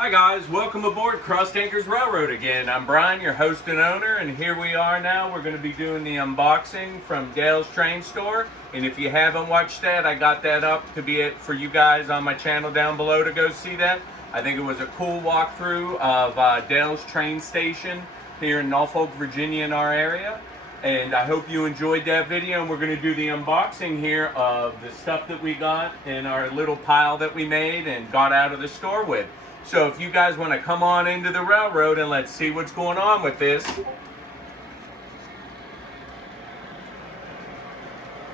Hi guys, welcome aboard Cross Tankers Railroad again. I'm Brian, your host and owner, and here we are now. We're going to be doing the unboxing from Dale's Train Store. And if you haven't watched that, I got that up to be it for you guys on my channel down below to go see that. I think it was a cool walkthrough of Dale's train station here in Norfolk, Virginia in our area. And I hope you enjoyed that video, and we're going to do the unboxing here of the stuff that we got in our little pile that we made and got out of the store with. So if you guys want to come on into the railroad and let's see what's going on with this.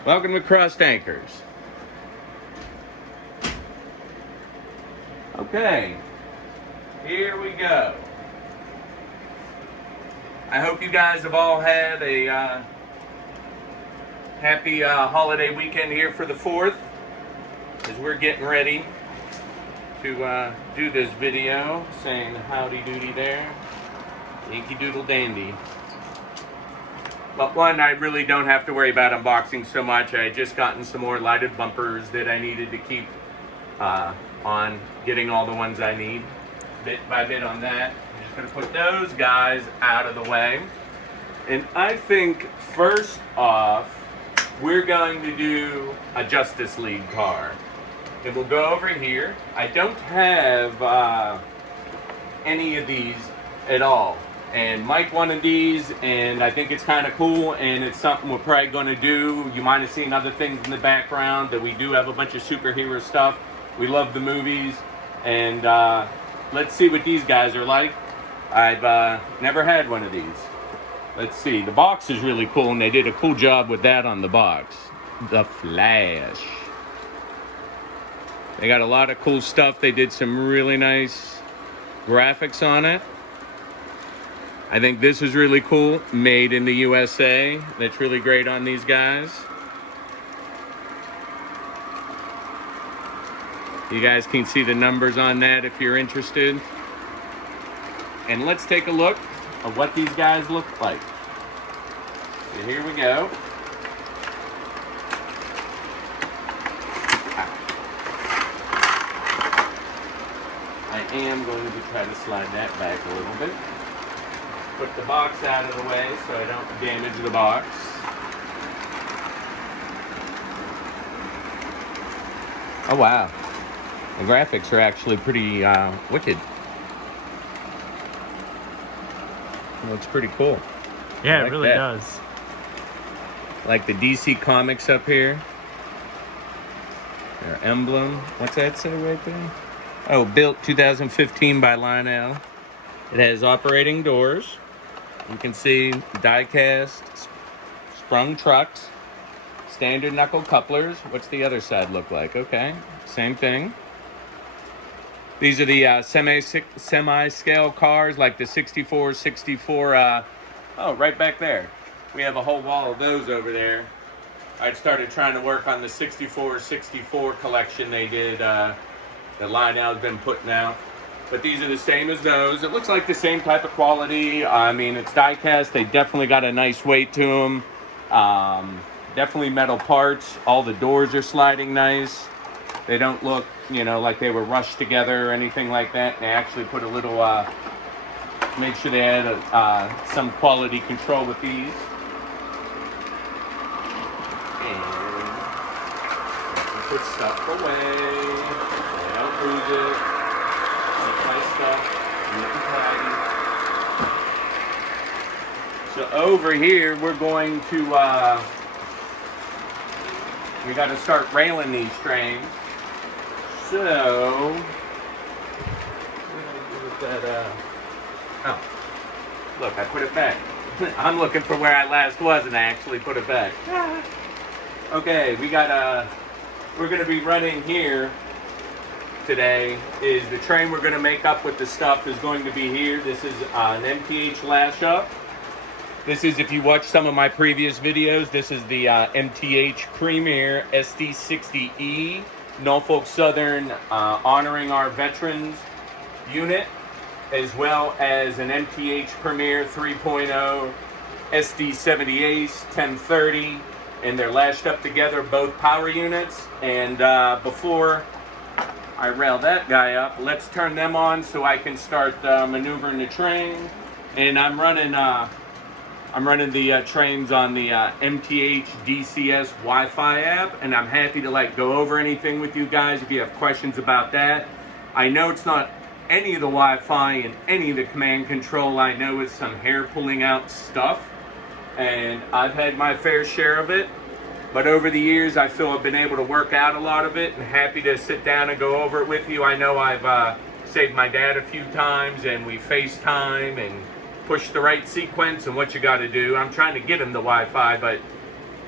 Welcome to Cross Tankers. Okay, here we go. I hope you guys have all had a happy holiday weekend here for the 4th, as we're getting ready to do this video, saying howdy doody there, Yankee Doodle Dandy. But one, I really don't have to worry about unboxing so much. I just gotten some more lighted bumpers that I needed to keep on, getting all the ones I need bit by bit on that. I'm just going to put those guys out of the way. And I think first off, we're going to do a Justice League car. And we'll go over here. I don't have any of these at all. And Mike wanted these, and I think it's kind of cool, and it's something we're probably going to do. You might have seen other things in the background, that we do have a bunch of superhero stuff. We love the movies, and let's see what these guys are like. I've never had one of these. Let's see. The box is really cool, and they did a cool job with that on the box. The Flash. They got a lot of cool stuff. They did some really nice graphics on it. I think this is really cool. Made in the USA. That's really great on these guys. You guys can see the numbers on that if you're interested. And let's take a look at what these guys look like. So here we go. I am going to try to slide that back a little bit. Put the box out of the way so I don't damage the box. Oh wow. The graphics are actually pretty wicked. It looks pretty cool. Yeah, it really does. Like the DC Comics up here. Their emblem. What's that say right there? Oh, built 2015 by Lionel. It has operating doors. You can see die-cast, sprung trucks, standard knuckle couplers. What's the other side look like? Okay, same thing. These are the semi-scale cars, like the 64, oh, right back there. We have a whole wall of those over there. I started trying to work on the 64 collection they did, that Lionel's been putting out. But these are the same as those. It looks like the same type of quality. I mean, it's die-cast. They definitely got a nice weight to them. Definitely metal parts. All the doors are sliding nice. They don't look, you know, like they were rushed together or anything like that. They actually put a little, make sure they had some quality control with these. And put stuff away. Don't lose it. Keep my stuff neat and tidy. So over here, we're going to, we got to start railing these trains. So, what did I do with that? Oh, look, I put it back. I'm looking for where I last was, and I actually put it back. Okay, we got we're going to be running here today. Is the train we're going to make up with the stuff is going to be here. This is an MTH lash-up. This is, if you watch some of my previous videos, this is the MTH Premier SD60E Norfolk Southern honoring our veterans unit, as well as an MTH Premier 3.0 SD70 Ace 1030, and they're lashed up together, both power units. And before I rail that guy up. Let's turn them on so I can start maneuvering the train. And I'm running the trains on the MTH DCS Wi-Fi app, and I'm happy to like go over anything with you guys if you have questions about that. I know it's not any of the Wi-Fi and any of the command control. I know it's some hair pulling out stuff, and I've had my fair share of it. But over the years, I feel I've been able to work out a lot of it, and happy to sit down and go over it with you. I know I've saved my dad a few times, and we FaceTime and push the right sequence and what you got to do. I'm trying to get him the Wi-Fi, but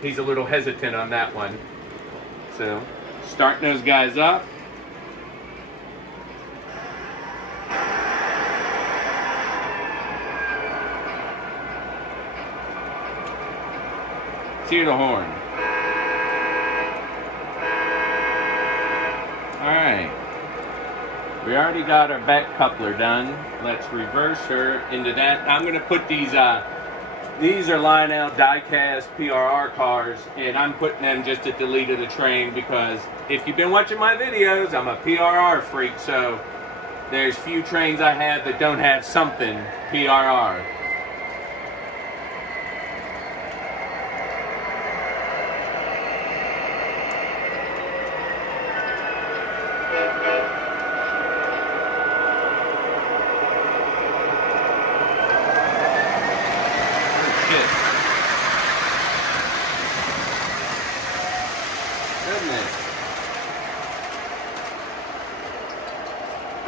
he's a little hesitant on that one. So, starting those guys up. See the horn. Alright, we already got our back coupler done. Let's reverse her into that. I'm going to put these are Lionel die-cast PRR cars, and I'm putting them just at the lead of the train because if you've been watching my videos, I'm a PRR freak, so there's few trains I have that don't have something PRR.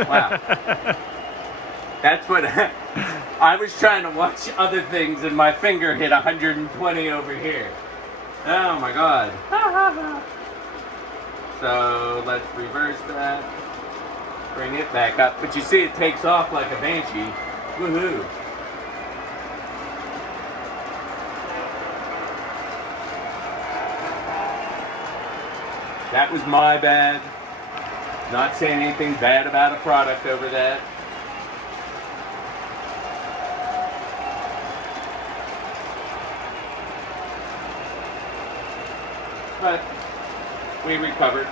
Wow. That's what I was trying to watch other things and my finger hit 120 over here. Oh my god. So let's reverse that. Bring it back up. But you see it takes off like a banshee. Woohoo. That was my bad. Not saying anything bad about a product over that. But we recovered.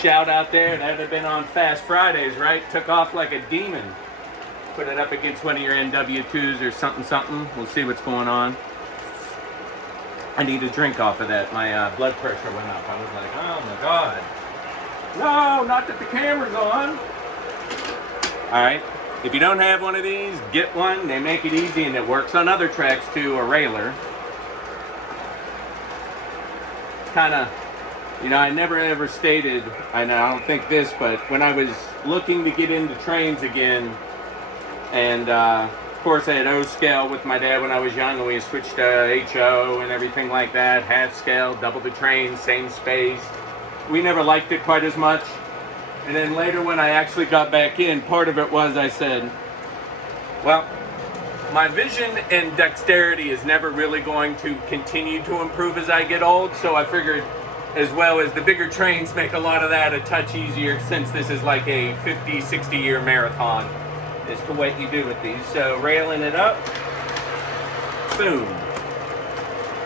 Shout out there, that would have been on Fast Fridays, right? Took off like a demon. Put it up against one of your NW2s or something. We'll see what's going on. I need a drink off of that. My blood pressure went up. I was like, oh my god. No, not that the camera's on. Alright, if you don't have one of these, get one. They make it easy and it works on other tracks too, a railer. It's kind of, you know, I never ever stated, I don't think this, but when I was looking to get into trains again, and of course, I had O scale with my dad when I was young, and we switched to HO and everything like that. Half scale, double the train, same space. We never liked it quite as much. And then later when I actually got back in, part of it was I said, well, my vision and dexterity is never really going to continue to improve as I get old. So I figured as well as the bigger trains make a lot of that a touch easier since this is like a 50, 60 year marathon. As to what you do with these. So railing it up, boom.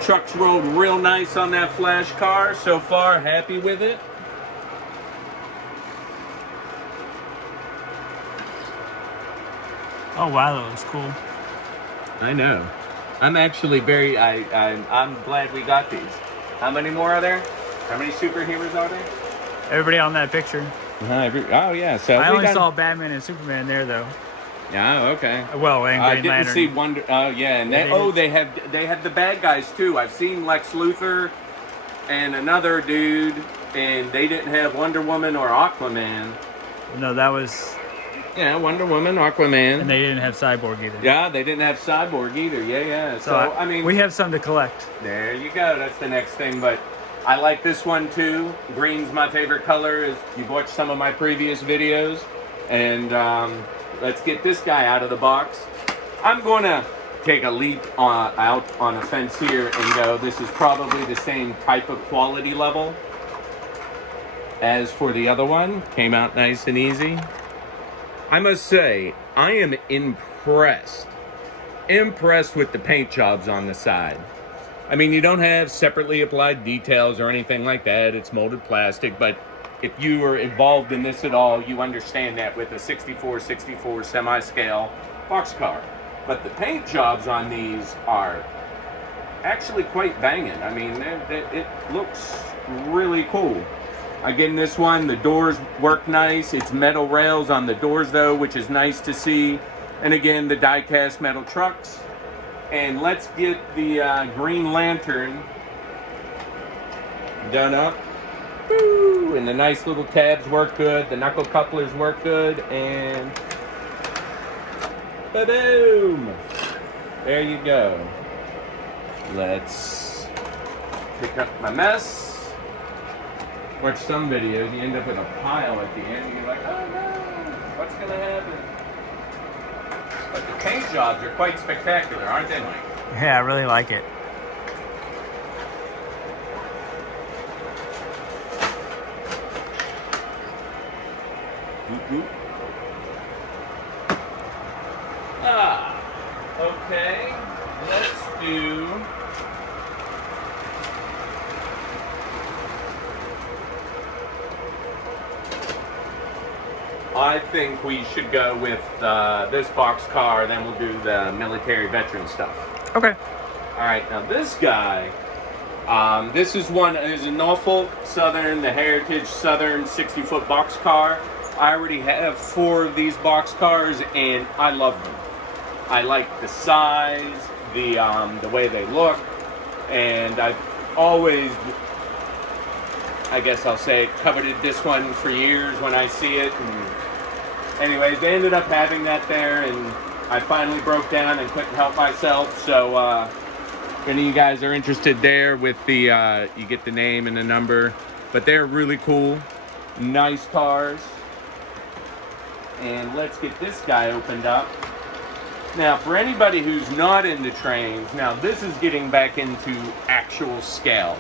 Truck's rolled real nice on that flash car. So far, happy with it. Oh wow, that was cool. I know. I'm actually very. I'm glad we got these. How many more are there? How many superheroes are there? Everybody on that picture. Oh yeah. So I only saw Batman and Superman there though. Yeah, okay. Well, and Green I didn't see Wonder. Oh yeah, and they have the bad guys too. I've seen Lex Luthor and another dude, and they didn't have Wonder Woman or Aquaman. No, that was. Yeah, Wonder Woman, Aquaman. And they didn't have Cyborg either. Yeah, they didn't have Cyborg either. Yeah. So I mean, we have some to collect. There you go. That's the next thing, but. I like this one too. Green's my favorite color. If you've watched some of my previous videos. And let's get this guy out of the box. I'm going to take a leap out on a fence here and go, this is probably the same type of quality level as for the other one. Came out nice and easy. I must say, I am impressed with the paint jobs on the side. I mean, you don't have separately applied details or anything like that. It's molded plastic, but if you are involved in this at all, you understand that with a 64/64 semi-scale boxcar. But the paint jobs on these are actually quite banging. I mean, it looks really cool. Again, this one, the doors work nice. It's metal rails on the doors though, which is nice to see. And again, the die-cast metal trucks. And let's get the Green Lantern done up. Woo! And the nice little tabs work good. The knuckle couplers work good. And ba-boom! There you go. Let's pick up my mess. Watch some videos, you end up with a pile at the end, and you're like, oh no, what's gonna happen? But the paint jobs are quite spectacular, aren't they, Mike? Yeah, I really like it. Okay, let's do... I think we should go with this boxcar, then we'll do the military veteran stuff. Okay. All right, now this guy, this is a Norfolk Southern, the Heritage Southern 60-foot boxcar. I already have 4 of these boxcars, and I love them. I like the size, the way they look, and I've always, I guess I'll say, coveted this one for years when I see it. And anyways, they ended up having that there, and I finally broke down and couldn't help myself. So if any of you guys are interested there with the, you get the name and the number, but they're really cool, nice cars. And let's get this guy opened up. Now, for anybody who's not into trains, now this is getting back into actual scale.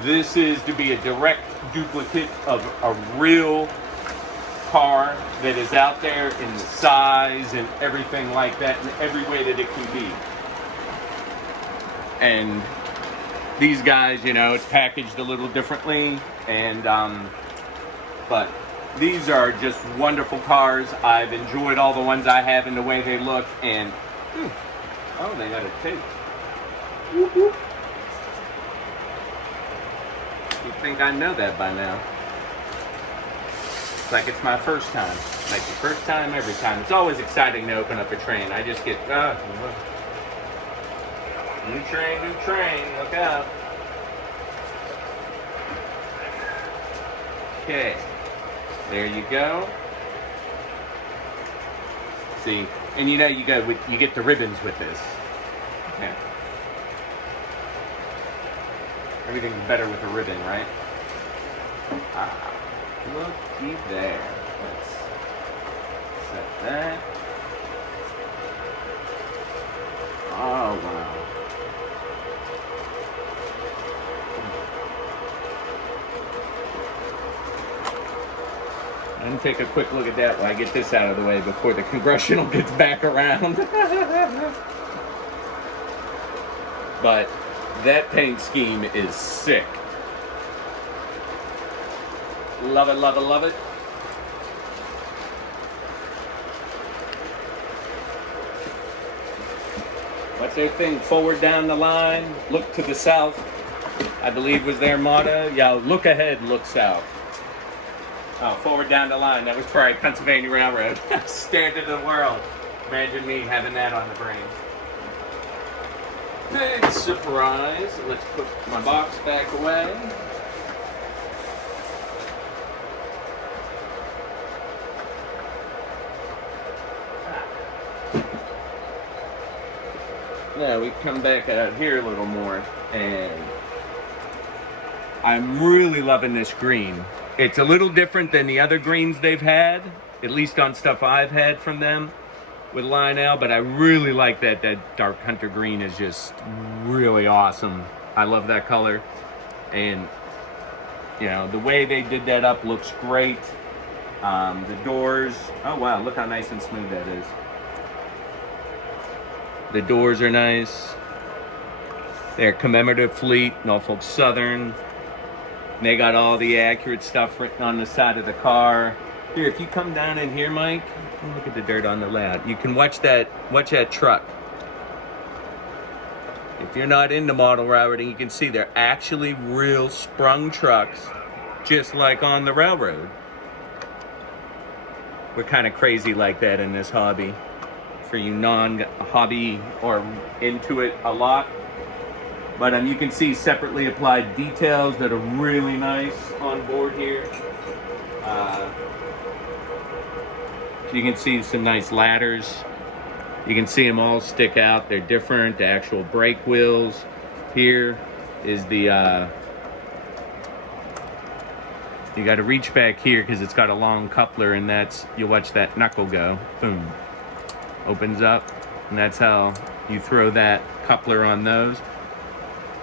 This is to be a direct duplicate of a real car that is out there in the size and everything like that, in every way that it can be. And these guys, you know, it's packaged a little differently, and but these are just wonderful cars. I've enjoyed all the ones I have in the way they look, and oh, they got a tape. Whoop, whoop. You'd think I know that by now. It's like it's my first time. Like the first time, every time. It's always exciting to open up a train. I just get, new train, look out. Okay, there you go. See, and you know you get the ribbons with this. Yeah. Everything's better with a ribbon, right? Ah, looky there. Let's set that. Oh, wow. I'm gonna take a quick look at that while I get this out of the way before the Congressional gets back around. But that paint scheme is sick. Love it, love it, love it. What's their thing? Forward down the line, look to the south, I believe was their motto. Yeah, look ahead, look south. Oh, forward down the line. That was probably Pennsylvania Railroad. Standard of the world. Imagine me having that on the brain. Big surprise. Let's put my box back away. Now we come back out here a little more, and I'm really loving this green. It's a little different than the other greens they've had, at least on stuff I've had from them with Lionel, but I really like that. That dark hunter green is just really awesome. I love that color. And, you know, the way they did that up looks great. The doors, oh wow, look how nice and smooth that is. The doors are nice. Their commemorative fleet, Norfolk Southern. They got all the accurate stuff written on the side of the car. Here, if you come down in here, Mike, look at the dirt on the layout. You can watch that truck. If you're not into model routing, you can see they're actually real sprung trucks, just like on the railroad. We're kind of crazy like that in this hobby. For you non-hobby or into it a lot. But you can see separately applied details that are really nice on board here. You can see some nice ladders. You can see them all stick out. They're different. The actual brake wheels. Here is the... you got to reach back here because it's got a long coupler, and that's... You'll watch that knuckle go. Boom. Opens up. And that's how you throw that coupler on those.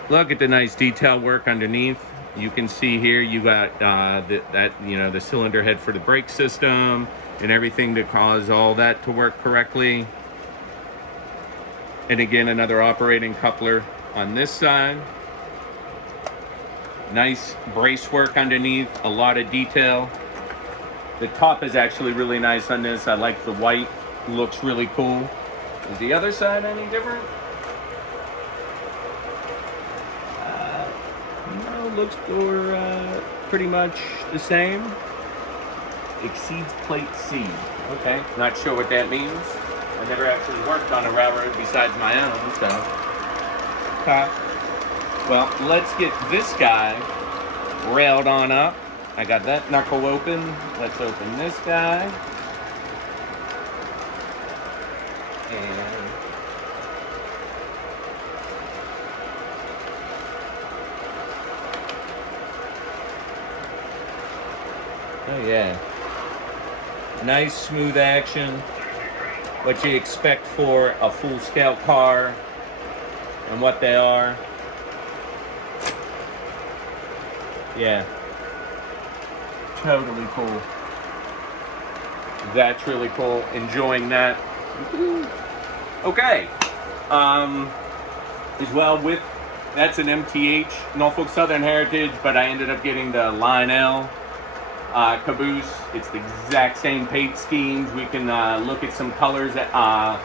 Look at the nice detail work underneath. You can see here you got the cylinder head for the brake system and everything to cause all that to work correctly. And again, another operating coupler on this side. Nice brace work underneath, a lot of detail. The top is actually really nice on this. I like the white, looks really cool. Is the other side any different? Looks pretty much the same. Exceeds plate C. Okay, not sure what that means. I never actually worked on a railroad besides my own, so. Well, let's get this guy railed on up. I got that knuckle open. Let's open this guy. And oh yeah, nice smooth action, what you expect for a full-scale car and what they are. Yeah, totally cool. That's really cool, enjoying that. Okay, as well with, that's an MTH, Norfolk Southern Heritage, but I ended up getting the Lionel Caboose. It's the exact same paint schemes. We can look at some colors up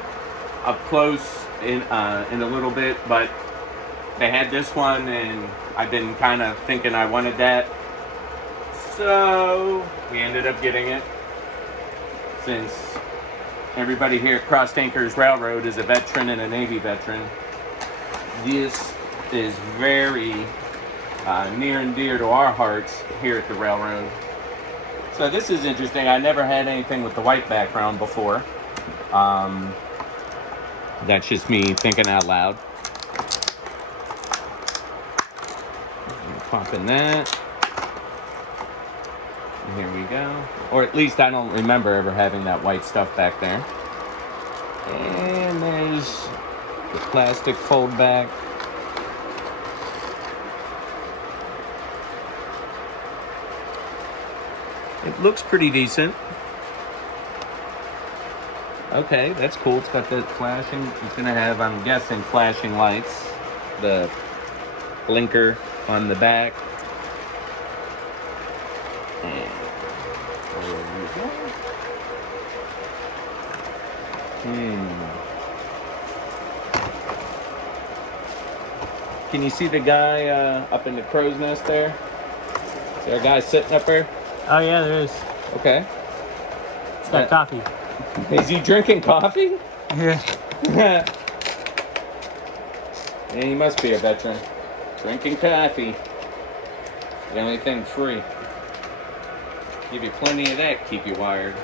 close in a little bit, but they had this one and I've been kind of thinking I wanted that, so we ended up getting it. Since everybody here at Cross Tankers Railroad is a veteran and a Navy veteran, this is very near and dear to our hearts here at the railroad. So this is interesting. I never had anything with the white background before. That's just me thinking out loud. Pop in that. And here we go. Or at least I don't remember ever having that white stuff back there. And there's the plastic fold back. It looks pretty decent. Okay, that's cool. It's got the flashing. It's gonna have, I'm guessing, flashing lights. The blinker on the back. And there we go. Can you see the guy up in the crow's nest there? Is there a guy sitting up there? Oh yeah, there is. Okay. It's got coffee. Is he drinking coffee? Yeah. Yeah, he must be a veteran. Drinking coffee. The only thing free. Give you plenty of that, keep you wired.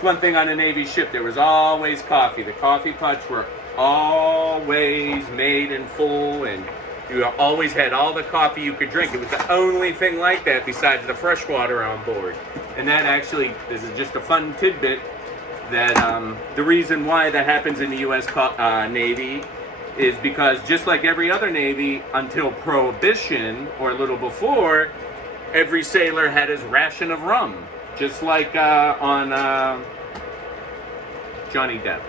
One thing on a Navy ship, there was always coffee. The coffee pots were always made and full, and you always had all the coffee you could drink. It was the only thing like that besides the fresh water on board. And that actually, this is just a fun tidbit, that the reason why that happens in the U.S. Navy is because just like every other Navy, until Prohibition, or a little before, every sailor had his ration of rum. Just like on Johnny Depp,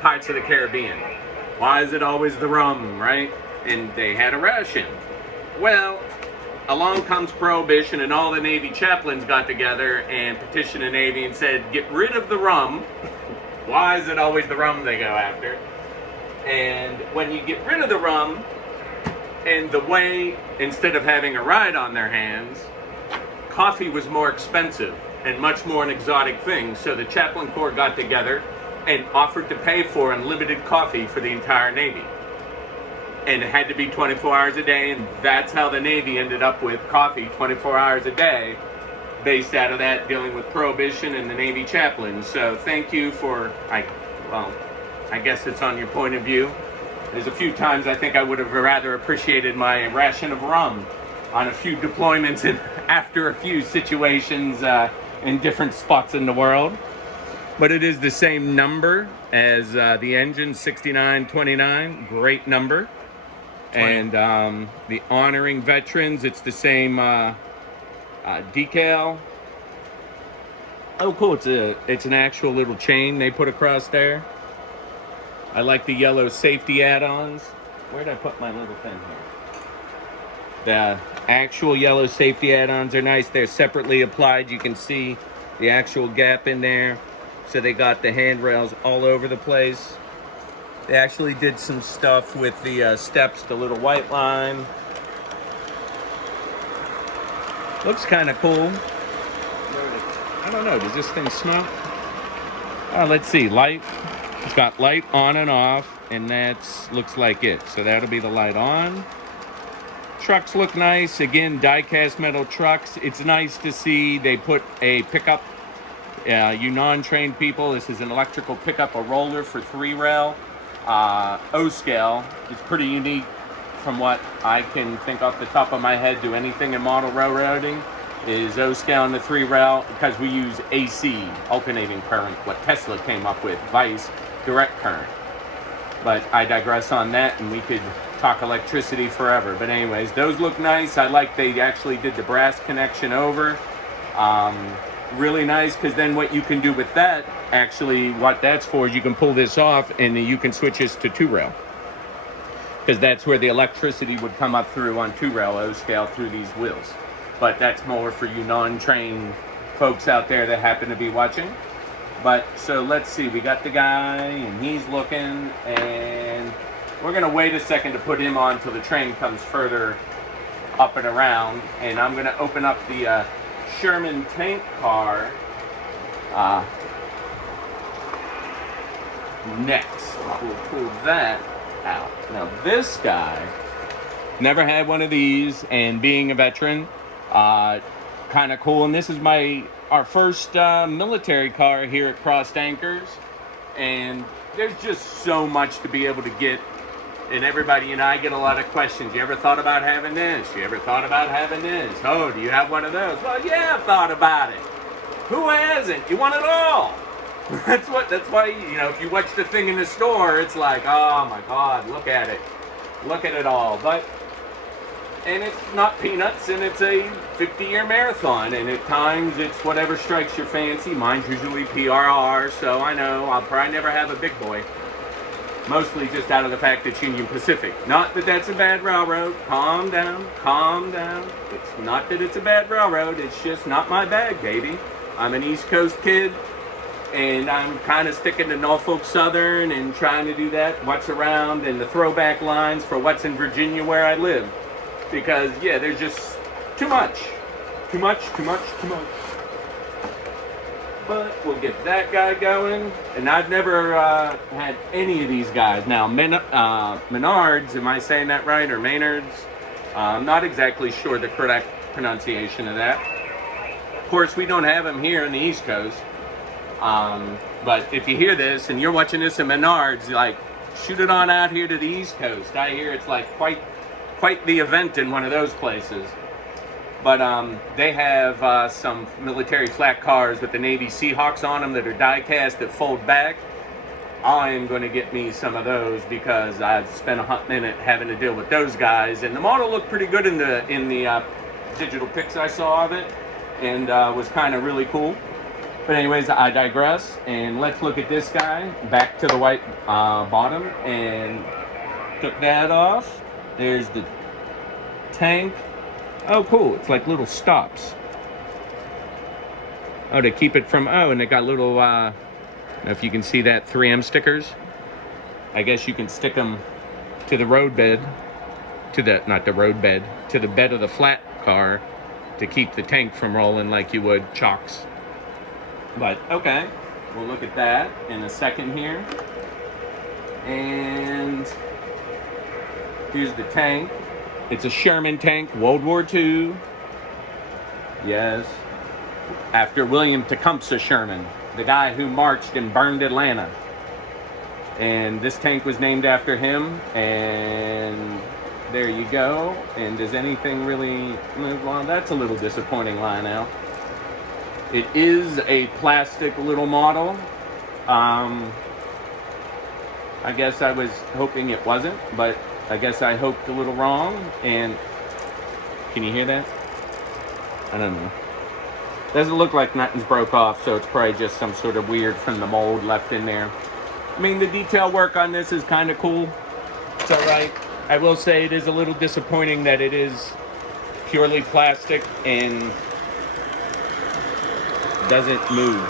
Pirates of the Caribbean. Why is it always the rum, right? And they had a ration. Well, along comes Prohibition, and all the Navy chaplains got together and petitioned the Navy and said, get rid of the rum. Why is it always the rum they go after? And when you get rid of the rum, and the way, instead of having a ride on their hands, coffee was more expensive and much more an exotic thing. So the chaplain corps got together and offered to pay for unlimited coffee for the entire Navy. And it had to be 24 hours a day, and that's how the Navy ended up with coffee 24 hours a day, based out of that, dealing with Prohibition and the Navy chaplains. So thank you for, I guess it's on your point of view. There's a few times I think I would have rather appreciated my ration of rum on a few deployments and after a few situations in different spots in the world. But it is the same number as the engine, 6929, great number. 20. And the honoring veterans, it's the same decal. Oh, cool! It's an actual little chain they put across there. I like the yellow safety add-ons. Where did I put my little thing here? The actual yellow safety add-ons are nice. They're separately applied. You can see the actual gap in there. So they got the handrails all over the place. They actually did some stuff with the steps, the little white line. Looks kind of cool. I don't know, does this thing smell? Let's see, light. It's got light on and off, and that's looks like it. So that'll be the light on. Trucks look nice. Again, die-cast metal trucks. It's nice to see they put a pickup. You non-trained people, this is an electrical pickup, a roller for 3-rail. O-scale is pretty unique from what I can think off the top of my head. Do anything in model railroading is O-scale in the 3-rail, because we use AC, alternating current, what Tesla came up with, vice, direct current. But I digress on that, and we could talk electricity forever. But anyways, those look nice. I like they actually did the brass connection over. Really nice, because then what you can do with that, actually what that's for is you can pull this off and you can switch this to 2-rail, because that's where the electricity would come up through on 2-rail O-scale through these wheels. But that's more for you non-trained folks out there that happen to be watching. But so let's see, we got the guy and he's looking, and we're gonna wait a second to put him on till the train comes further up and around, and I'm gonna open up the Sherman tank car next. We'll pull that out. Now this guy, never had one of these, and being a veteran, kind of cool. And this is our first military car here at Crossed Anchors, and there's just so much to be able to get. And everybody and I get a lot of questions. You ever thought about having this? You ever thought about having this? Oh, do you have one of those? Well, yeah, I've thought about it. Who hasn't? You want it all. That's why, you know, if you watch the thing in the store, it's like, oh my God, look at it. Look at it all. And it's not peanuts, and it's a 50-year marathon, and at times it's whatever strikes your fancy. Mine's usually PRR, so I know I'll probably never have a big boy. Mostly just out of the fact it's Union Pacific. Not that that's a bad railroad. Calm down, calm down. It's not that it's a bad railroad. It's just not my bag, baby. I'm an East Coast kid, and I'm kind of sticking to Norfolk Southern and trying to do that, what's around, and the throwback lines for what's in Virginia where I live. Because, yeah, there's just too much. Too much. But we'll get that guy going. And I've never had any of these guys. Now, Menards, am I saying that right? Or Maynards? I'm not exactly sure the correct pronunciation of that. Of course, we don't have them here in the East Coast. But if you hear this and you're watching this in Menards, like, shoot it on out here to the East Coast. I hear it's like quite the event in one of those places. But they have some military flat cars with the Navy Seahawks on them that are die-cast that fold back. I am going to get me some of those, because I've spent a hot minute having to deal with those guys. And the model looked pretty good in the digital pics I saw of it, and was kind of really cool. But anyways, I digress, and let's look at this guy. Back to the white bottom, and took that off. There's the tank. Oh, cool, it's like little stops. Oh, to keep it from, oh, and it got little, I don't know if you can see that, 3M stickers. I guess you can stick them to the road bed, to the, not the road bed, to the bed of the flat car to keep the tank from rolling like you would chocks. But, okay, we'll look at that in a second here. And here's the tank. It's a Sherman tank, World War II. Yes. After William Tecumseh Sherman, the guy who marched and burned Atlanta. And this tank was named after him, and there you go. And does anything really move on? That's a little disappointing, Lionel. It is a plastic little model. I guess I was hoping it wasn't, but I guess I hoped a little wrong. And can you hear that? I don't know. Doesn't look like nothing's broke off, so it's probably just some sort of weird from the mold left in there. I mean, the detail work on this is kind of cool. It's all right. I will say it is a little disappointing that it is purely plastic and doesn't move.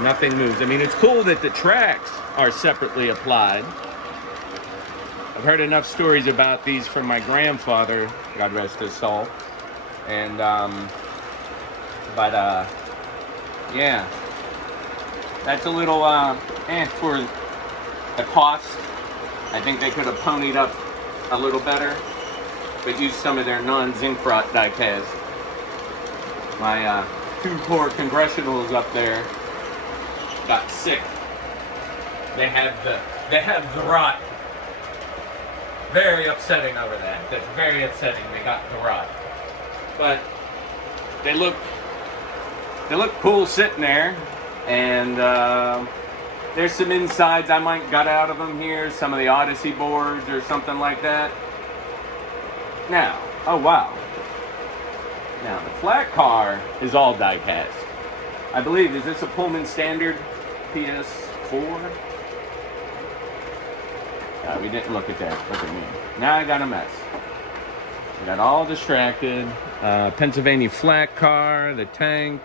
Nothing moves. I mean, it's cool that the tracks are separately applied. I've heard enough stories about these from my grandfather, God rest his soul. And, yeah, that's a little, for the cost. I think they could have ponied up a little better, but used some of their non-zinc rot die cast. My, 2 poor Congressionals up there got sick. They have the rot. Very upsetting over that. That's very upsetting. They got the rot. But they look cool sitting there, and there's some insides I might got out of them here, some of the Odyssey boards or something like that. Now, oh wow. Now the flat car is all die cast. I believe, is this a Pullman Standard PS4? We didn't look at that. Look at me. Now I got a mess. I got all distracted. Pennsylvania flat car, the tank,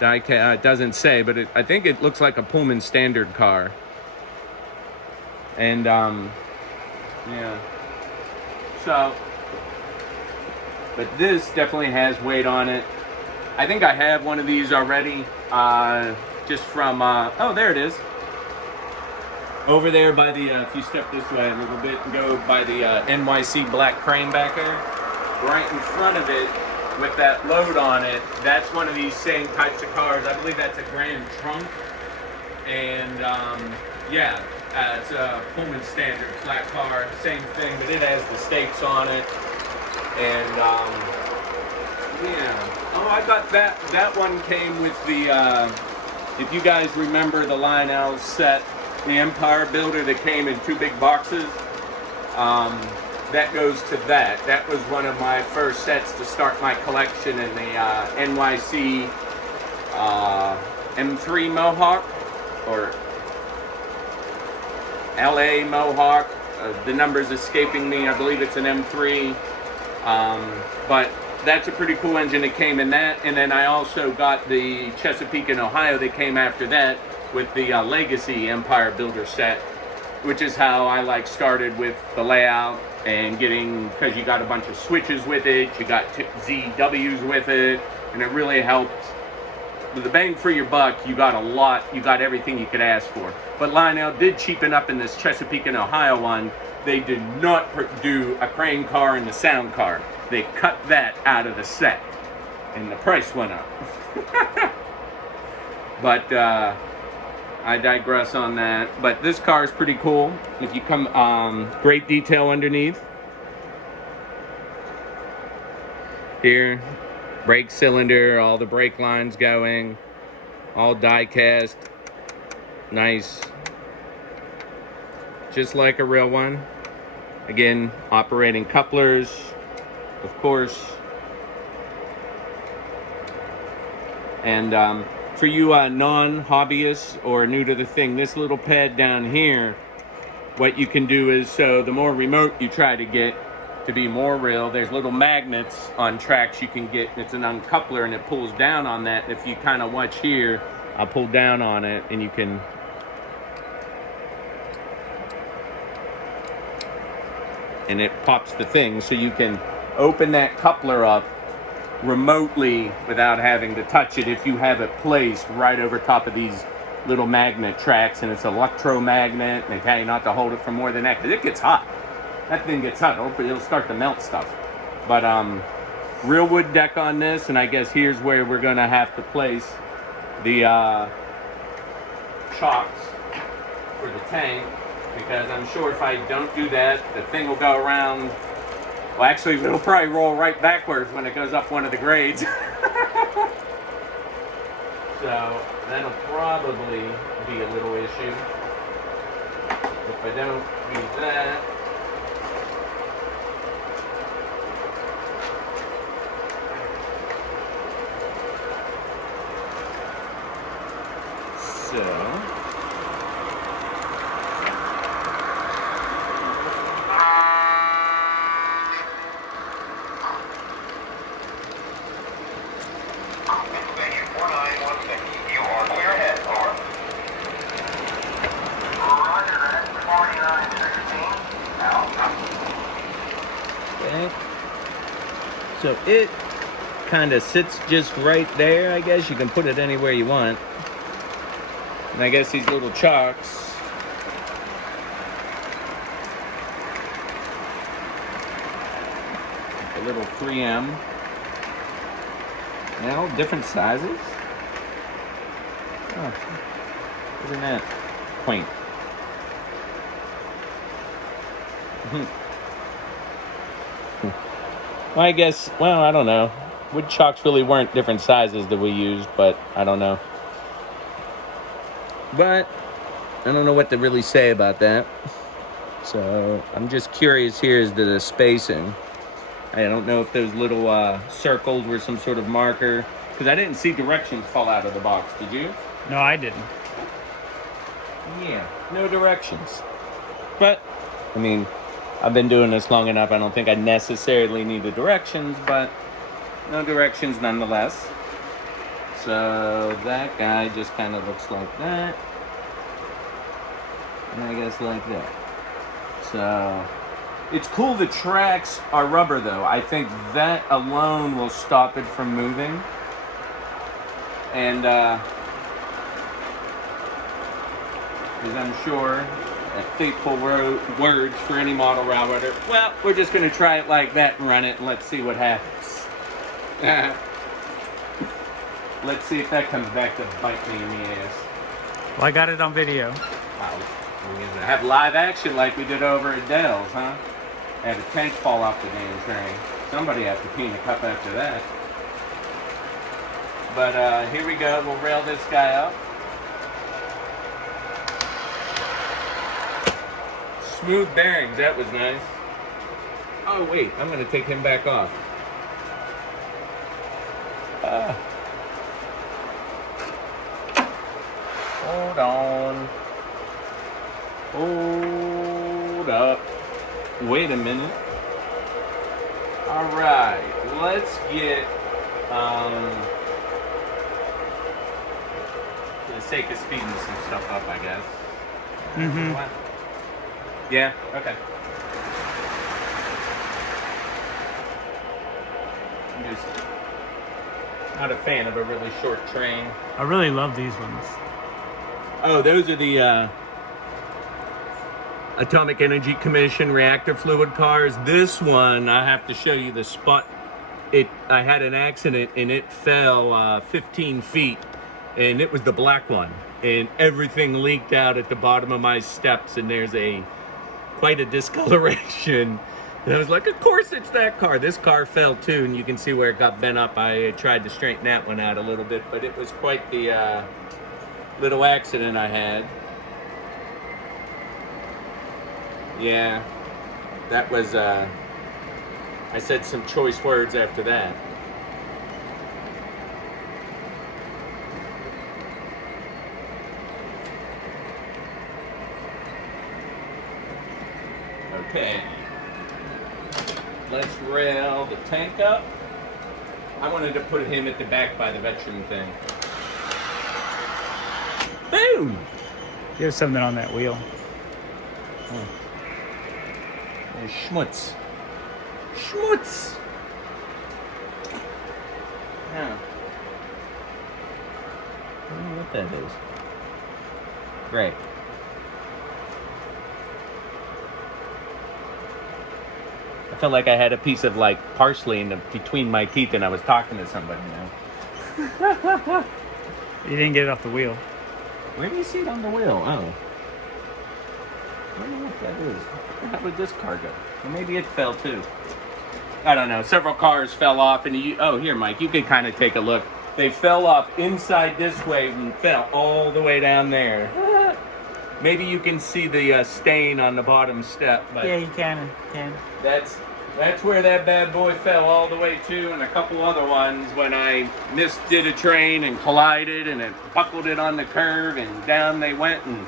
die cast. It doesn't say, but I think it looks like a Pullman Standard car. And yeah. So, but this definitely has weight on it. I think I have one of these already. Just from oh, there it is. Over there by the, if you step this way a little bit and go by the NYC black crane back there, right in front of it with that load on it, that's one of these same types of cars. I believe that's a Grand Trunk. And yeah, it's a Pullman Standard flat car, same thing, but it has the stakes on it. And yeah, oh, I got that. That one came with the, if you guys remember the Lionel set, the Empire Builder that came in 2 big boxes, that goes to that. That was one of my first sets to start my collection in the NYC M3 Mohawk, or LA Mohawk. The number's escaping me. I believe it's an M3. But that's a pretty cool engine that came in that. And then I also got the Chesapeake and Ohio that came after that, with the Legacy Empire Builder set, which is how I started with the layout and getting, because you got a bunch of switches with it, you got ZWs with it, and it really helped. With the bang for your buck, you got a lot, you got everything you could ask for. But Lionel did cheapen up in this Chesapeake and Ohio one. They did not do a crane car and the sound car. They cut that out of the set, and the price went up. But I digress on that. But this car is pretty cool. If you come, great detail underneath. Here, brake cylinder, all the brake lines going, all die cast, nice, just like a real one. Again, operating couplers, of course. And for you non-hobbyists or new to the thing, this little pad down here, what you can do is, so the more remote you try to get to be more real, there's little magnets on tracks you can get. It's an uncoupler and it pulls down on that. If you kind of watch here, I'll pull down on it and you can, and it pops the thing, so you can open that coupler up remotely without having to touch it if you have it placed right over top of these little magnet tracks. And it's electromagnet, and they tell you not to hold it for more than that because it gets hot. That thing gets hot. It'll start to melt stuff. But real wood deck on this, and I guess here's where we're gonna have to place the chocks for the tank, because I'm sure if I don't do that, the thing will go around. Well, actually, it'll probably roll right backwards when it goes up one of the grades. So that'll probably be a little issue if I don't do that. So So it kind of sits just right there. I guess you can put it anywhere you want. And I guess these little chocks, a little 3M. Now, different sizes. Oh, isn't that quaint? Well, I guess, well, I don't know. Wood chocks really weren't different sizes that we used, but I don't know. But I don't know what to really say about that. So I'm just curious here as to the spacing. I don't know if those little circles were some sort of marker, because I didn't see directions fall out of the box. Did you? No, I didn't. Yeah, no directions. But, I mean, I've been doing this long enough. I don't think I necessarily need the directions, but no directions nonetheless. So that guy just kind of looks like that. And I guess like that. So it's cool the tracks are rubber though. I think that alone will stop it from moving. And because I'm sure fateful words for any model router. Well, we're just going to try it like that and run it, and let's see what happens. Let's see if that comes back to bite me in the ass. Well, I got it on video. Wow. We're going to have live action like we did over at Dell's, huh? Had a tank fall off the damn train. Somebody had to clean a cup after that. But here we go. We'll rail this guy up. Smooth bearings, that was nice. Oh wait, I'm gonna take him back off. Hold on. Hold up. Wait a minute. Alright, let's get for the sake of speeding some stuff up, I guess. Mm-hmm. Yeah, okay. I'm just not a fan of a really short train. I really love these ones. Oh, those are the Atomic Energy Commission reactor fluid cars. This one, I have to show you the spot. I had an accident and it fell 15 feet, and it was the black one. And everything leaked out at the bottom of my steps, and there's quite a discoloration. And I was like, of course it's that car. This car fell too, and you can see where it got bent up. I tried to straighten that one out a little bit, but it was quite the little accident I had. Yeah, that was, I said some choice words after that. Okay. Let's rail the tank up. I wanted to put him at the back by the veteran thing. Boom! There's something on that wheel. Oh. There's schmutz. Schmutz! Yeah. I don't know what that is. Great. I felt like I had a piece of like parsley between my teeth and I was talking to somebody now. You didn't get it off the wheel. Where do you see it on the wheel? Oh. I don't know what that is. How would this car go? Well, maybe it fell too. I don't know. Several cars fell off and oh, here, Mike, you could kind of take a look. They fell off inside this way and fell all the way down there. Maybe you can see the stain on the bottom step. But Yeah, you can. That's where that bad boy fell all the way to, and a couple other ones when I did a train and collided and it buckled it on the curve and down they went and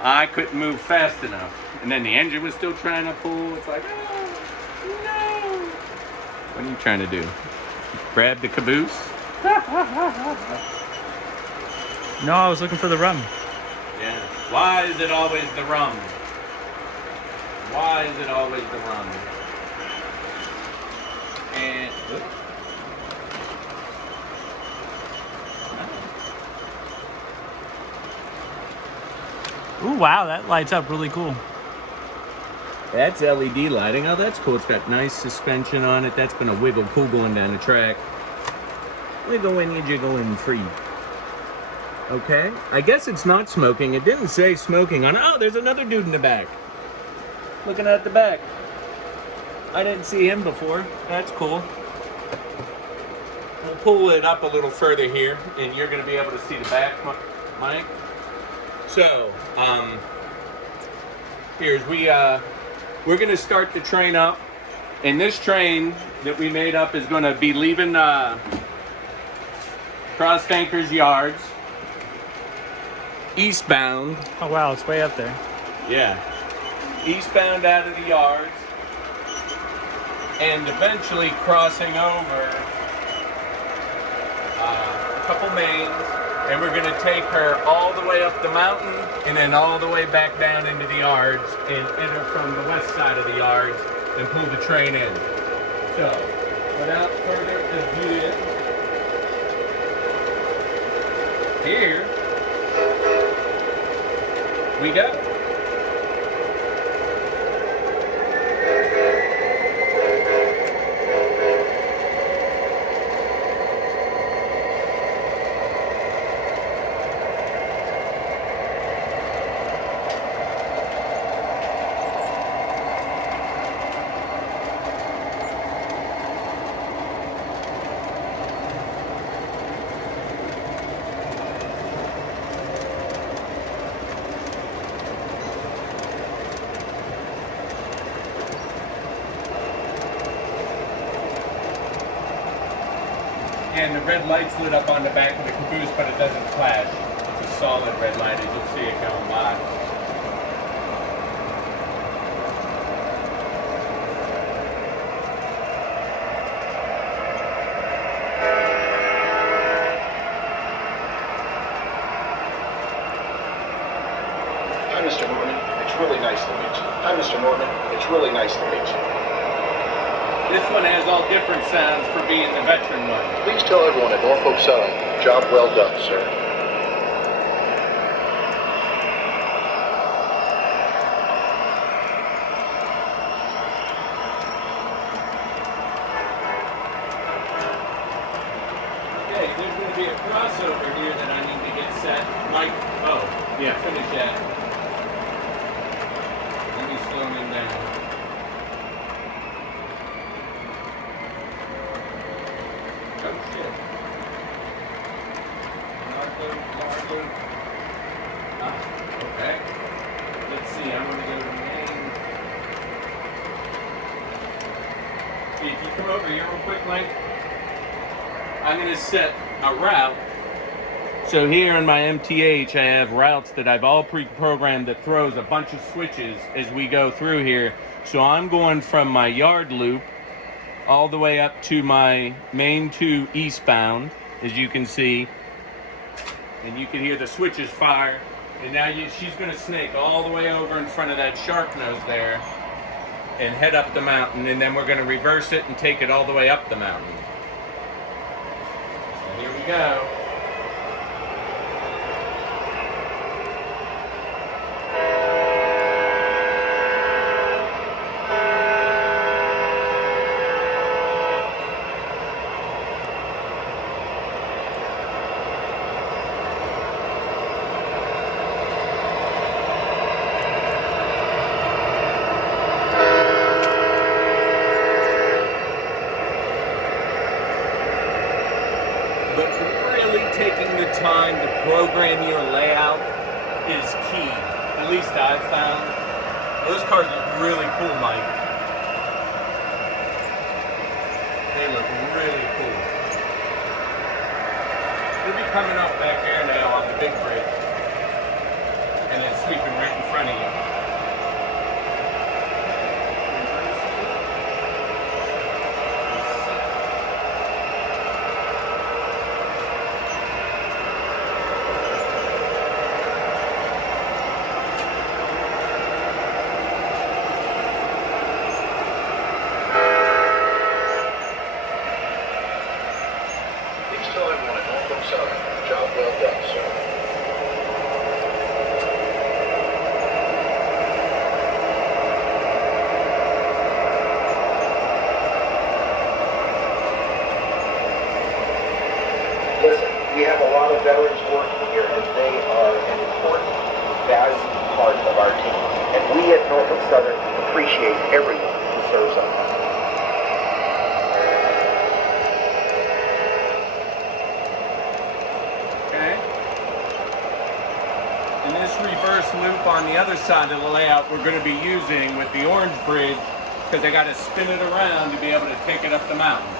I couldn't move fast enough. And then the engine was still trying to pull. It's like, oh, no. What are you trying to do? Grab the caboose? No, I was looking for the rum. Yeah. Why is it always the rum? Why is it always the rum? And Ooh, wow, that lights up really cool. that's LED lighting. Oh, that's cool. It's got nice suspension on it. That's gonna wiggle cool going down the track. Wiggle when you jiggle and free. Okay. I guess it's not smoking. It didn't say smoking on it. Oh, there's another dude in the back. Looking at the back. I didn't see him before. That's cool. We'll pull it up a little further here, and you're going to be able to see the back, Mike. So, we're going to start the train up, and this train that we made up is going to be leaving Cross Tankers Yards, eastbound. Oh, wow, it's way up there. Yeah. Eastbound out of the yards, and eventually crossing over a couple mains, and we're going to take her all the way up the mountain and then all the way back down into the yards and enter from the west side of the yards and pull the train in. So, without further ado, here we go. And the red light's lit up on the back of the Caboose, but it doesn't flash. It's a solid red light, as you'll see it going by. Hi, Mr. Norman. It's really nice to meet you. Hi, Mr. Norman. It's really nice to meet you. This one has all different sounds for being the veteran one. Please tell everyone at Norfolk Southern, job well done, sir. Okay, there's going to be a crossover here that I need to get set. Mike, oh, yeah, finish that. Let me slow him down. Oh shit. Norfolk. Ah, okay. Let's see, I'm gonna go to main. Hey, can you come over here real quick, Mike? I'm gonna set a route. So here in my MTH, I have routes that I've all pre-programmed that throws a bunch of switches as we go through here. So I'm going from my yard loop all the way up to my main 2 eastbound, as you can see. And you can hear the switches fire. And now she's going to snake all the way over in front of that shark nose there and head up the mountain. And then we're going to reverse it and take it all the way up the mountain. So here we go. But really taking the time to program your layout is key. At least I've found. Those cars look really cool, Mike. They look really cool. They'll be coming up back there now on the big bridge. And then sweeping right in front of you. Job well done, sir. Listen, we have a lot of veterans working here, and they are an important, valued part of our team. And we at Norfolk Southern appreciate everyone who serves us. And this reverse loop on the other side of the layout we're going to be using with the orange bridge, because I got to spin it around to be able to take it up the mountain.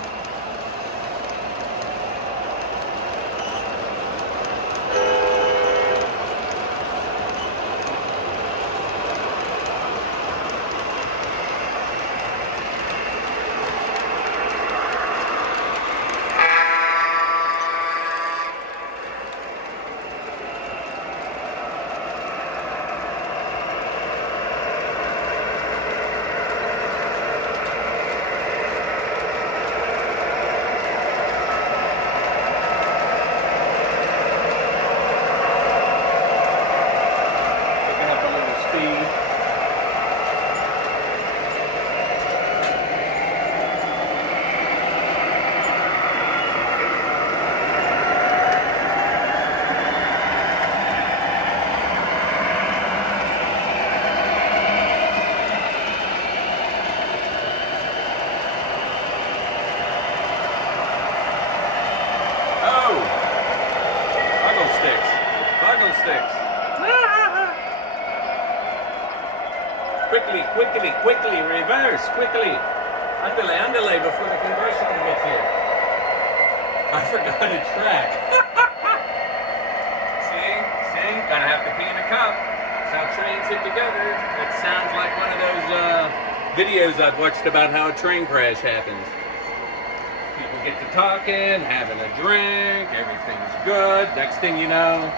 Quickly, reverse, quickly. Andale, before the Congressional gets here. I forgot a track. See? Gonna have to pee in a cup. That's how trains hit together. It sounds like one of those videos I've watched about how a train crash happens. People get to talking, having a drink, everything's good. Next thing you know,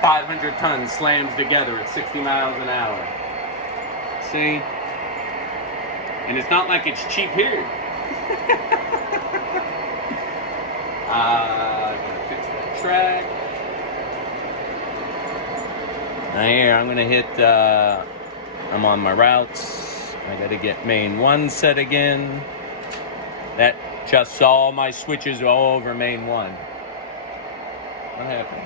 500 tons slams together at 60 miles an hour. See? And it's not like it's cheap here. Gonna fix that track. Now here, I'm gonna hit, I'm on my routes. I gotta get main 1 set again. That just saw all my switches all over main 1. What happened?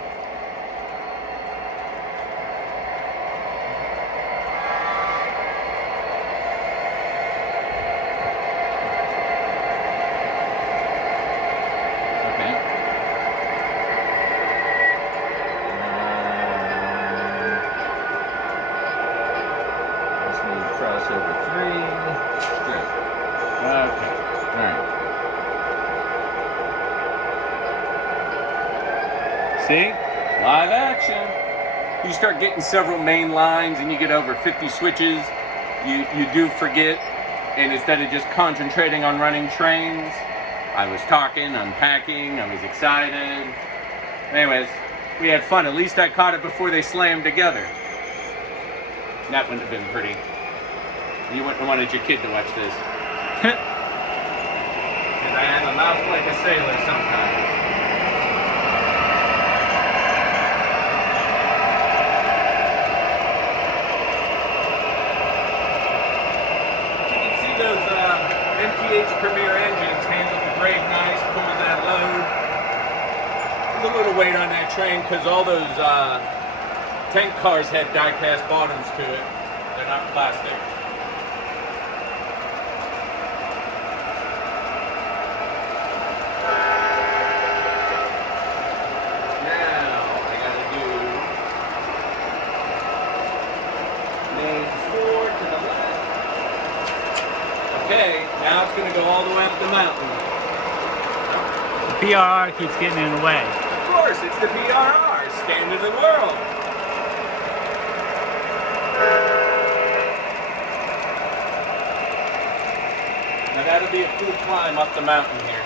See? Live action. You start getting several main lines and you get over 50 switches. you do forget, and instead of just concentrating on running trains, I was talking, unpacking, I was excited. Anyways, we had fun. At least I caught it before they slammed together. That wouldn't have been pretty. You wouldn't have wanted your kid to watch this. And I have a mouth like a sailor sometimes. You can see those MTH Premier engines handle the brake nice, pulling that load. A little weight on that train because all those tank cars had die-cast bottoms to it. They're not plastic. Now I gotta do lane 4 to the left. Okay, now it's gonna go all the way up the mountain. The PRR keeps getting in the way. Of course, it's the PRR, standard of the world. Now that'll be a cool climb up the mountain here.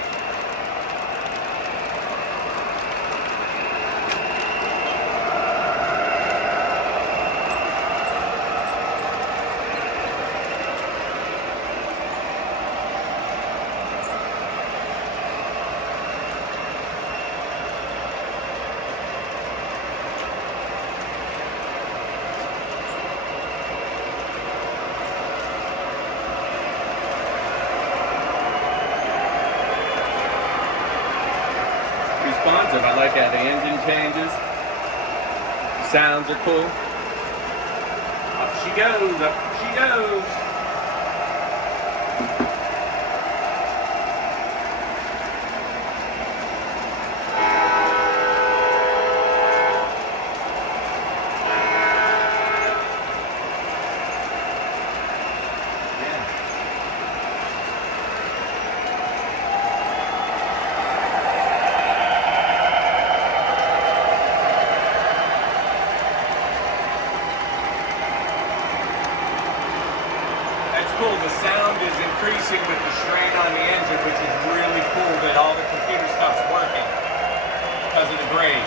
Responsive. I like how the engine changes. Sounds are cool. Up she goes, up she goes. Cool. The sound is increasing with the strain on the engine, which is really cool that all the computer stuff's working because of the grade.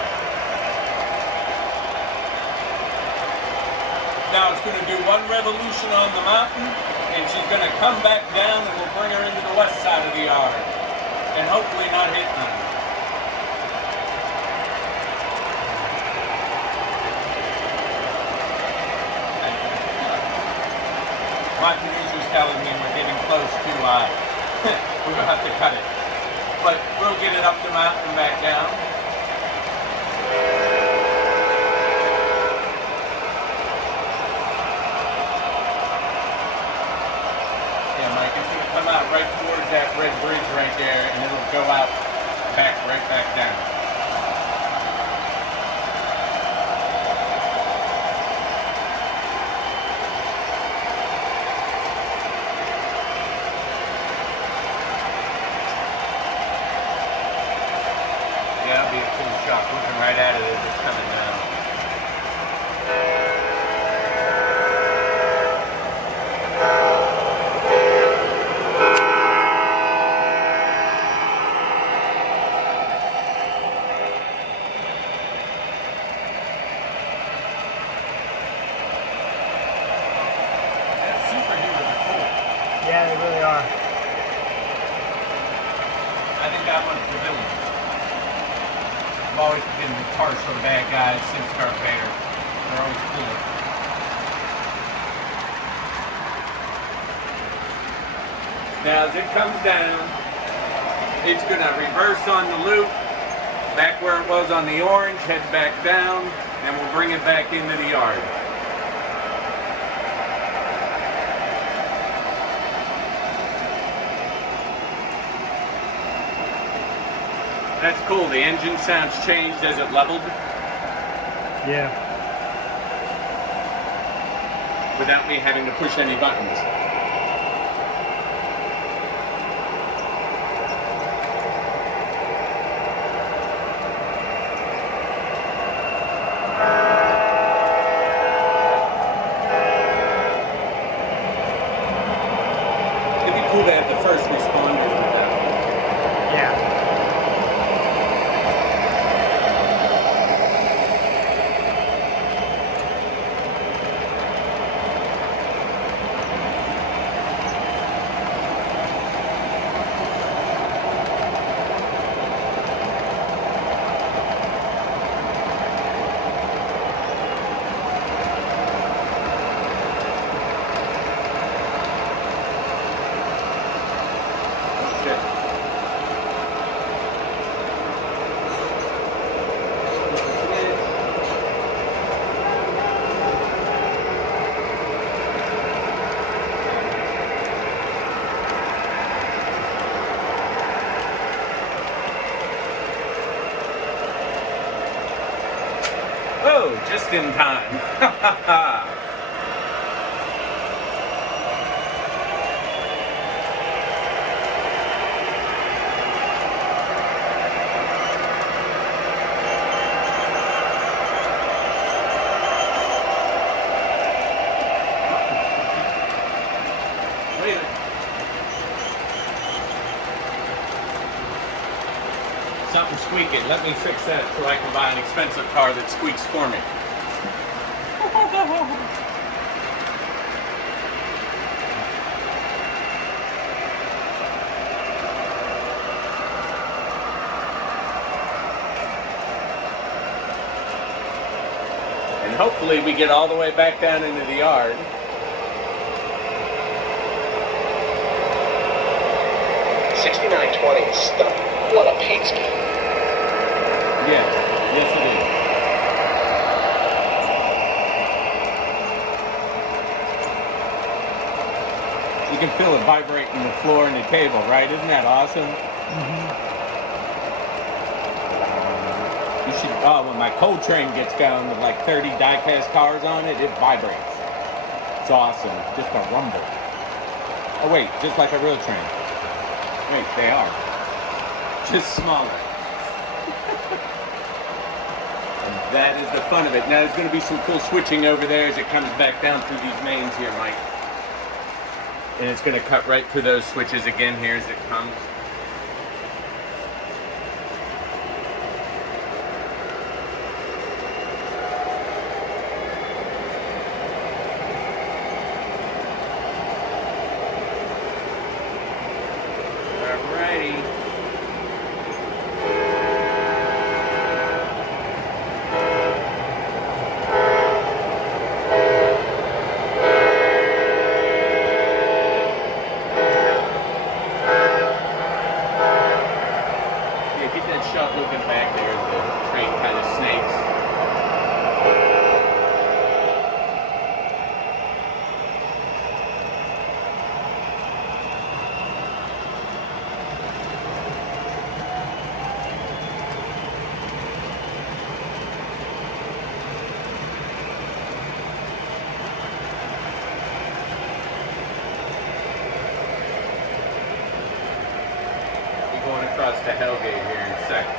Now it's going to do one revolution on the mountain, and she's going to come back down, and we'll bring her into the west side of the yard, and hopefully not hit none. My producer's telling me we're getting close to, we're going to have to cut it. But we'll get it up the mountain and back down. Yeah, Mike, it's going to come out right towards that red bridge right there, and it'll go out right back down. Yeah, that'll be a cool shot. Looking right at it as it's coming down. That superheaters are cool. Yeah, they really are. I think that one's the villain. I've always been partial to bad guys since Darth Vader. They're always cool. Now as it comes down, it's going to reverse on the loop, back where it was on the orange, head back down, and we'll bring it back into the yard. That's cool. The engine sounds changed as it leveled. Yeah. Without me having to push any buttons. Oh, just in time. Something squeaking. Let me fix that so I can buy an expensive car that squeaks for me. And hopefully we get all the way back down into the yard. $69.20 is stunning. What a paint scheme. Yeah, yes it is. You can feel it vibrating the floor and the table, right? Isn't that awesome? You should, when my cold train gets going with like 30 die-cast cars on it, it vibrates. It's awesome, just a rumble. Oh wait, just like a real train. Wait, they are. Just smaller. And that is the fun of it. Now there's going to be some cool switching over there as it comes back down through these mains here, Mike. And it's going to cut right through those switches again here as it comes. Looking back there as the train kind of snakes. We're going across the Hellgate here in a second.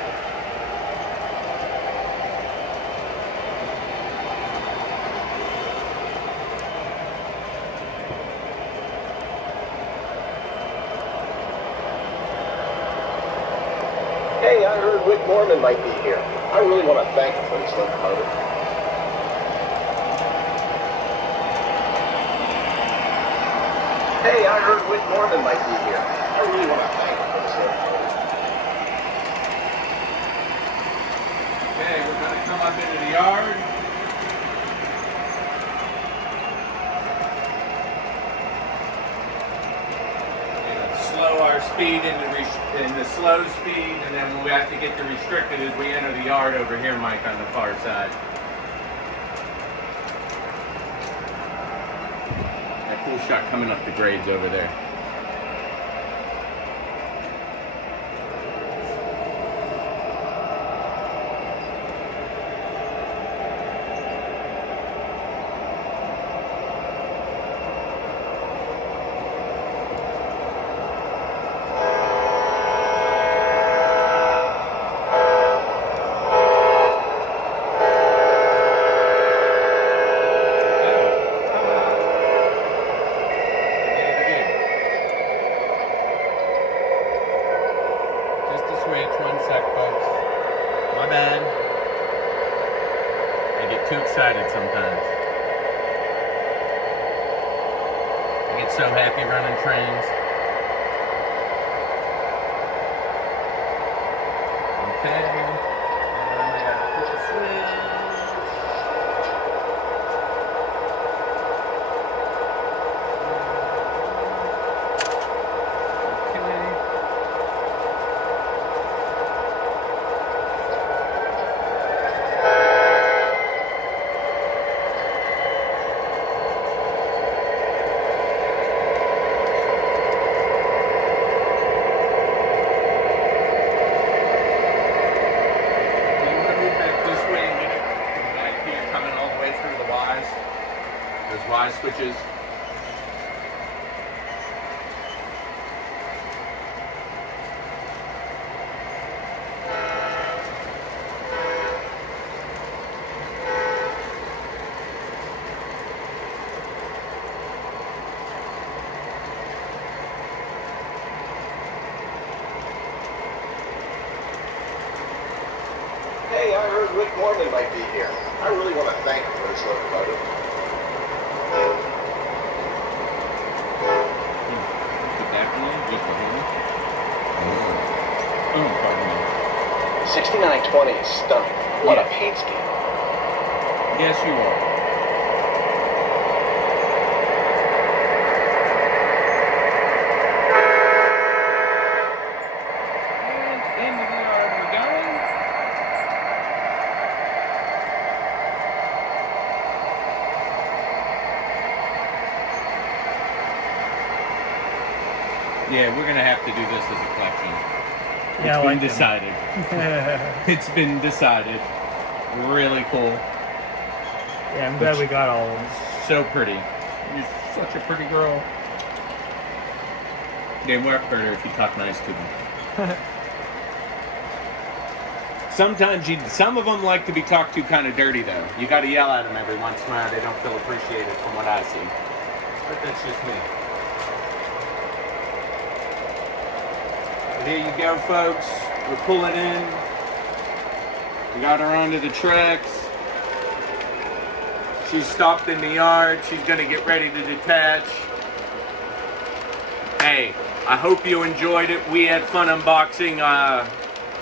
Hey, I heard Rick Norman might be here. I really want to thank him for this locomotive. Hey, I heard Rick Norman might be here. I really want to thank him for this locomotive. Okay, we're going to come up into the yard. Slow our speed in the slow speed, and then when we have to get to restricted as we enter the yard over here, Mike, on the far side. That cool shot coming up the grades over there. Too excited sometimes. I get so happy running trains. Okay. And I gotta push a switch. switches. Hey, I heard Rick Norman might be here. I really want to thank him for this locomotive. Put that one in, just for him. Oh, pardon me. 6920 is stunning. What a paint scheme. Yes, you are. And into the yard we're going. Yeah, we're gonna have to do this as a collection. Yeah, It's I been like decided. them. It's been decided. Really cool. Yeah, I'm glad we got all of them. So pretty. You're such a pretty girl. They work better if you talk nice to them. Sometimes some of them like to be talked to kind of dirty though. You got to yell at them every once in a while. They don't feel appreciated from what I see. But that's just me. But here you go, folks. We're pulling in. We got her onto the tracks. She's stopped in the yard. She's gonna get ready to detach. Hey, I hope you enjoyed it. We had fun unboxing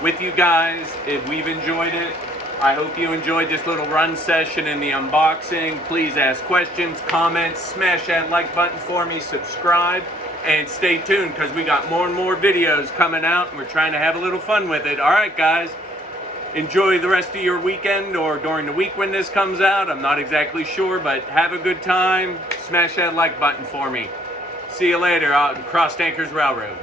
with you guys. If we've enjoyed it, I hope you enjoyed this little run session in the unboxing. Please ask questions, comments, smash that like button for me, subscribe, and stay tuned because we got more and more videos coming out and we're trying to have a little fun with it. All right, guys. Enjoy the rest of your weekend or during the week when this comes out. I'm not exactly sure, but have a good time. Smash that like button for me. See you later out Cross Tankers Railroad.